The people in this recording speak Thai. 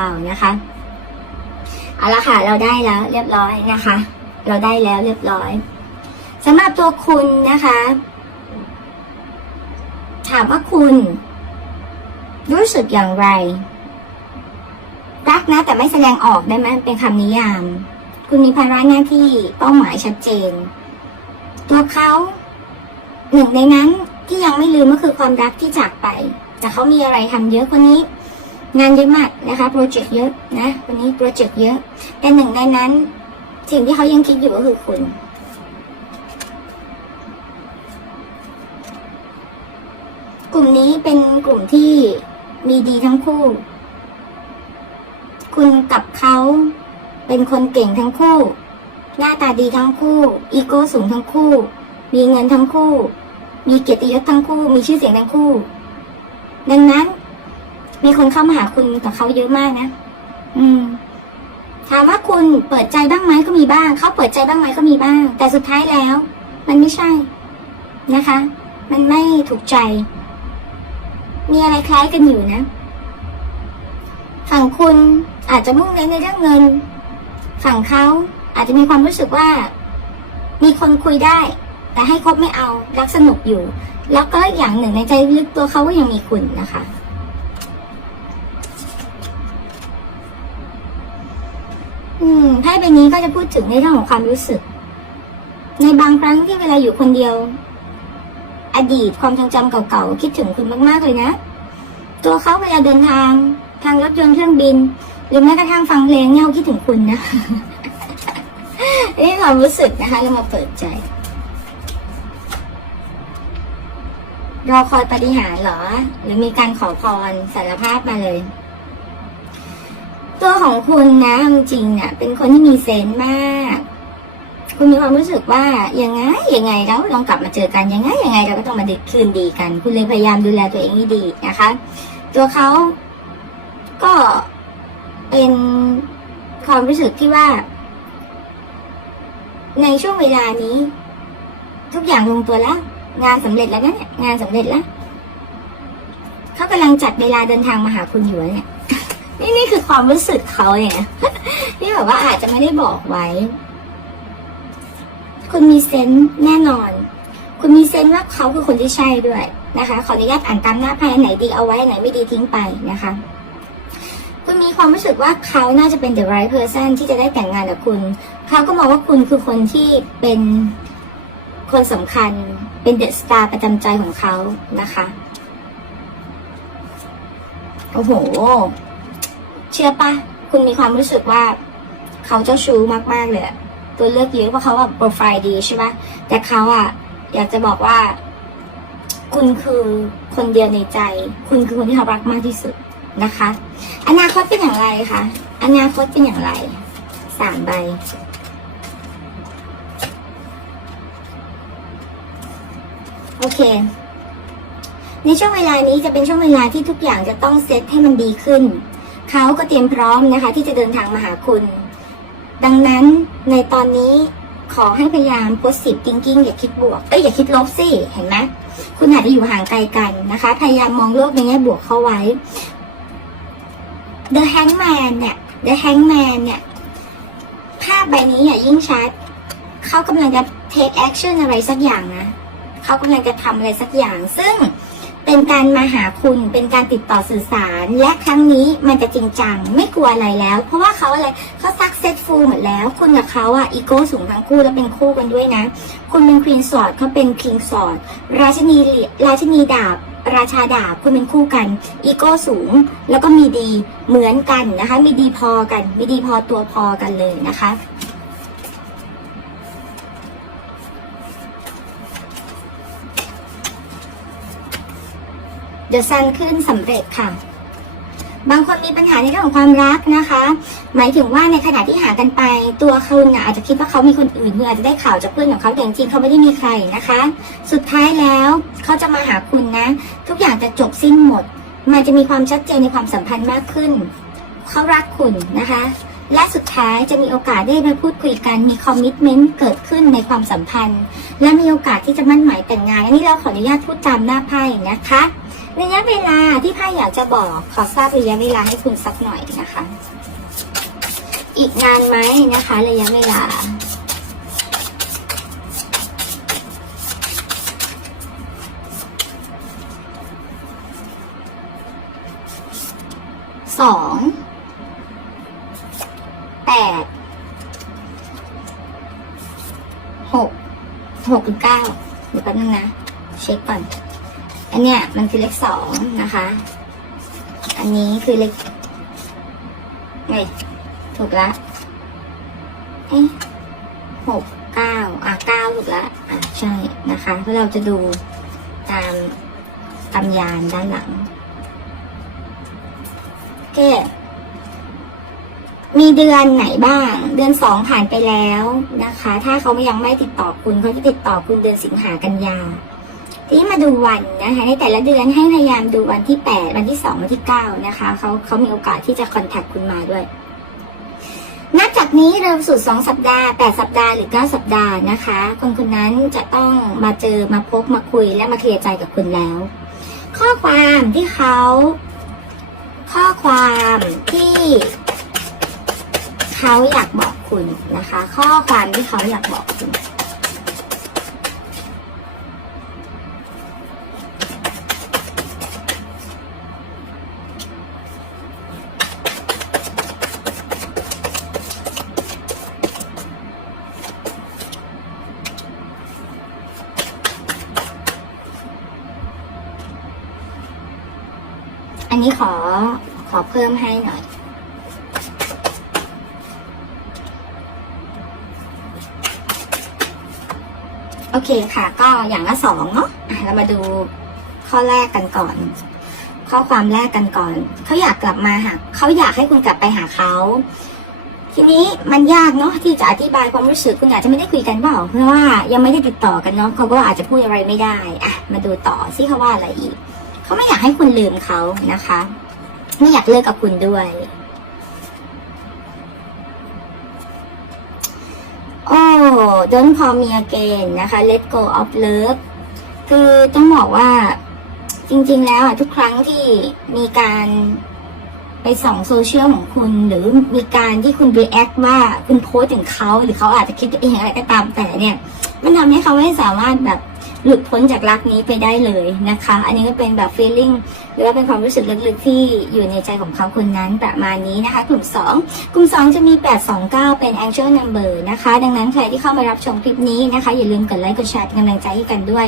าวนะคะเอาละค่ะ เราได้แล้วเรียบร้อยนะคะ เราได้แล้วเรียบร้อยสำหรับตัวคุณนะคะ ถามว่าคุณ รู้สึกอย่างไร รักนะ แต่ไม่แสดงออกได้ไหมเป็นคำนิยาม คุณมีภาระหน้าที่เป้าหมายชัดเจน ตัวเขาหนึ่งในนั้นที่ยังไม่ลืมก็คือความรักที่จากไป แต่เขามีอะไรทำเยอะคนนี้ งานเยอะมากนะคะโปรเจกต์เยอะนะคนนี้โปรเจกต์เยอะ แต่หนึ่งในนั้น สิ่งที่เขายังคิดอยู่ก็คือคุณกลุ่มนี้เป็นกลุ่มที่มีดีทั้งคู่ คุณกับเขาเป็นคนเก่งทั้งคู่ หน้าตาดีทั้งคู่ อีโก้สูงทั้งคู่ มีเงินทั้งคู่ มีเกียรติยศทั้งคู่ มีชื่อเสียงทั้งคู่ ดังนั้น มีคนเข้ามาหาคุณกับเขาเยอะมากนะอืมถามว่าคุณเปิดใจบ้างไหมก็มีบ้างเขาเปิดใจบ้างไหมก็มีบ้าง แต่สุดท้ายแล้ว มันไม่ใช่นะคะ มันไม่ถูกใจ มีอะไรคล้ายกันอยู่นะฝั่งคุณอาจจะมุ่งเน้นในเรื่องเงิน ฝั่งเขาอาจจะมีความรู้สึกว่า มีคนคุยได้ แต่ให้คบไม่เอารักสนุกอยู่ แล้วก็อย่างหนึ่งในใจลึกตัวเขาก็ยังมีคุณนะคะ อืมไพ่ใบนี้ก็จะพูดถึงในเรื่องของความรู้สึก ในบางครั้งที่เวลาอยู่คนเดียว อดีตความทรงจำเก่าๆคิดถึงคุณมากๆเลยนะ ตัวเขาเวลาเดินทางทางรถยนต์เครื่องบิน หรือแม้กระทั่งฟังเพลงเนี่ยเขาคิดถึงคุณนะนี่ความรู้สึกนะคะเรามาเปิดใจรอคอยปฏิหารเหรอ หรือมีการขอพรสารภาพมาเลย ตัวของคุณนะจริงๆเนี่ยเป็นคนที่มีเซนส์มาก คุณมีความรู้สึกว่ายังไงยังไงเราลองกลับมาเจอกันยังไงยังไงเราก็ต้องมาดึกคืนดีกัน คุณเลยพยายามดูแลตัวเองให้ดีนะคะ ตัวเขาก็เป็นความรู้สึกที่ว่า ในช่วงเวลานี้ ทุกอย่างลงตัวแล้ว งานสำเร็จแล้วนะเนี่ยงานสำเร็จแล้วเขากำลังจัดเวลาเดินทางมาหาคุณอยู่เนี่ย นี่นี่คือความรู้สึกเขาเนี่ยที่แบบว่าอาจจะไม่ได้บอกไว้ คุณมีเซนส์แน่นอน คุณมีเซนส์ว่าเขาคือคนที่ใช่ด้วยนะคะ ขออนุญาตอ่านตามหน้าไพ่ไหนดีเอาไว้ไหนไม่ดีทิ้งไปนะคะ คุณมีความรู้สึกว่าเขาน่าจะเป็น the right person ที่จะได้แต่งงานกับคุณ เขาก็มองว่าคุณคือคนที่เป็นคนสำคัญเป็น the star ประจำใจของเขานะคะ โอ้โห เชื่อปะคุณมีความรู้สึกว่าเขาเจ้าชู้มากๆเลยตัวเลือกเยอะเพราะเขาแบบโปรไฟล์ดีใช่ปะแต่เขาอะอยากจะบอกว่า คุณคือคนเดียวในใจ คุณคือคนที่เขารักมากที่สุดนะคะ อนาคตเป็นอย่างไรคะอนาคตเป็นอย่างไรสามใบโอเค ในช่วงเวลานี้จะเป็นช่วงเวลาที่ทุกอย่างจะต้องเซตให้มันดีขึ้น เขาก็เตรียมพร้อมนะคะ ที่จะเดินทางมาหาคุณ ดังนั้นในตอนนี้ขอให้พยายาม positive thinking อย่าคิดบวก เอ้ยอย่าคิดลบสิ เห็นไหมคุณอาจจะอยู่ห่างไกลกันนะคะ พยายามมองโลกในแง่บวกเข้าไว้ The Hangman เนี่ย The Hangman เนี่ย ภาพใบนี้อะยิ่งชัด เขากำลังจะ take action อะไรสักอย่างนะ เขากำลังจะทำอะไรสักอย่าง ซึ่ง เป็นการมาหาคุณเป็นการติดต่อสื่อสาร และครั้งนี้มันจะจริงจัง ไม่กลัวอะไรแล้ว เพราะว่าเขาอะไรเขาซักเซตฟูลหมดแล้ว คุณกับเขาอะอีโก้สูงทั้งคู่แล้วเป็นคู่กันด้วยนะ คุณเป็นควีนสอดเขาเป็นคิงสอดราชินีราชินีดาบ ราชาดาบคุณเป็นคู่กัน อีโก้สูงแล้วก็มีดีเหมือนกันนะคะ มีดีพอกัน มีดีพอตัวพอกันเลยนะคะ เดอะซันขึ้นสำเร็จค่ะ บางคนมีปัญหาในเรื่องของความรักนะคะ หมายถึงว่าในขณะที่หากันไป ตัวคุณน่ะอาจจะคิดว่าเขามีคนอื่นคุณอาจจะได้ข่าวจากเพื่อนของเขาแต่จริงเขาไม่ได้มีใครนะคะ สุดท้ายแล้วเขาจะมาหาคุณนะ ทุกอย่างจะจบสิ้นหมด มันจะมีความชัดเจนในความสัมพันธ์มากขึ้น เขารักคุณนะคะและสุดท้ายจะมีโอกาสได้มาพูดคุยกันมีคอมมิชเมนต์เกิดขึ้นในความสัมพันธ์ และมีโอกาสที่จะมั่นหมายแต่งงาน อันนี้เราขออนุญาตพูดตามหน้าไพ่นะคะ ระยะเวลาที่ไพ่อยากจะบอก ขอทราบระยะเวลาให้คุณสักหน่อยนะคะ อีกนานไหมนะคะ ระยะเวลาสองแปดหกหกหรือเก้าเดี๋ยวแป๊บนึงนะ เช็คก่อน อันเนี้ยมันคือเลขสองนะคะ อันนี้คือเลขเอ้ยถูกละเอ๊ะหกเก้าอะเก้าถูกละอะใช่นะคะเพราะเราจะดูตามตำยานด้านหลังโอเคมีเดือนไหนบ้าง เดือนสองผ่านไปแล้วนะคะ ถ้าเขายังไม่ติดต่อคุณเขาจะติดต่อคุณเดือนสิงหากันยา ทีนี้มาดูวันนะคะในแต่ละเดือนให้พยายามดูวันที่แปดวันที่สองวันที่เก้านะคะเขาเขามีโอกาสที่จะคอนแทคคุณมาด้วยนับจากนี้เริ่มสู่สองสัปดาห์แปดสัปดาห์หรือเก้าสัปดาห์นะคะ คนคนนั้นจะต้องมาเจอมาพบมาคุยและมาเคลียร์ใจกับคุณแล้ว ข้อความที่เขา ข้อความที่เขาอยากบอกคุณนะคะ ข้อความที่เขาอยากบอกคุณ อันนี้ขอขอเพิ่มให้หน่อย โอเคค่ะ ก็อย่างละสองเนาะเรามาดูข้อแรกกันก่อน ข้อความแรกกันก่อน เขาอยากกลับมาหาเขาอยากให้คุณกลับไปหาเขาทีนี้มันยากเนาะที่จะอธิบายความรู้สึกคุณอาจจะไม่ได้คุยกันเปล่าเพราะว่ายังไม่ได้ติดต่อกันเนาะเขาก็อาจจะพูดอะไรไม่ได้อะมาดูต่อซิเขาว่าอะไรอีก เขาไม่อยากให้คุณลืมเขานะคะ ไม่อยากเลิกกับคุณด้วย โอ้ don't call me again นะคะ let go of love คือต้องบอกว่าจริง ๆ แล้วอะทุกครั้งที่มีการไปส่องโซเชียลของคุณ หรือมีการที่คุณ react ว่าคุณโพสถึงเขาหรือเขาอาจจะคิดเองอะไรก็ตามแต่เนี่ย มันทำให้เขาไม่สามารถแบบ หลุดพ้นจากรักนี้ไปได้เลยนะคะ อันนี้ก็เป็นแบบ feeling หรือว่าเป็นความรู้สึกลึกๆที่อยู่ในใจของเขาคนนั้นประมาณนี้นะคะ กลุ่ม 2 กลุ่ม 2 จะมี 829 เป็น angel number นะคะ ดังนั้นใครที่เข้ามารับชมคลิปนี้นะคะ อย่าลืมกดไลค์กดแชร์เป็นกำลังใจให้กันด้วย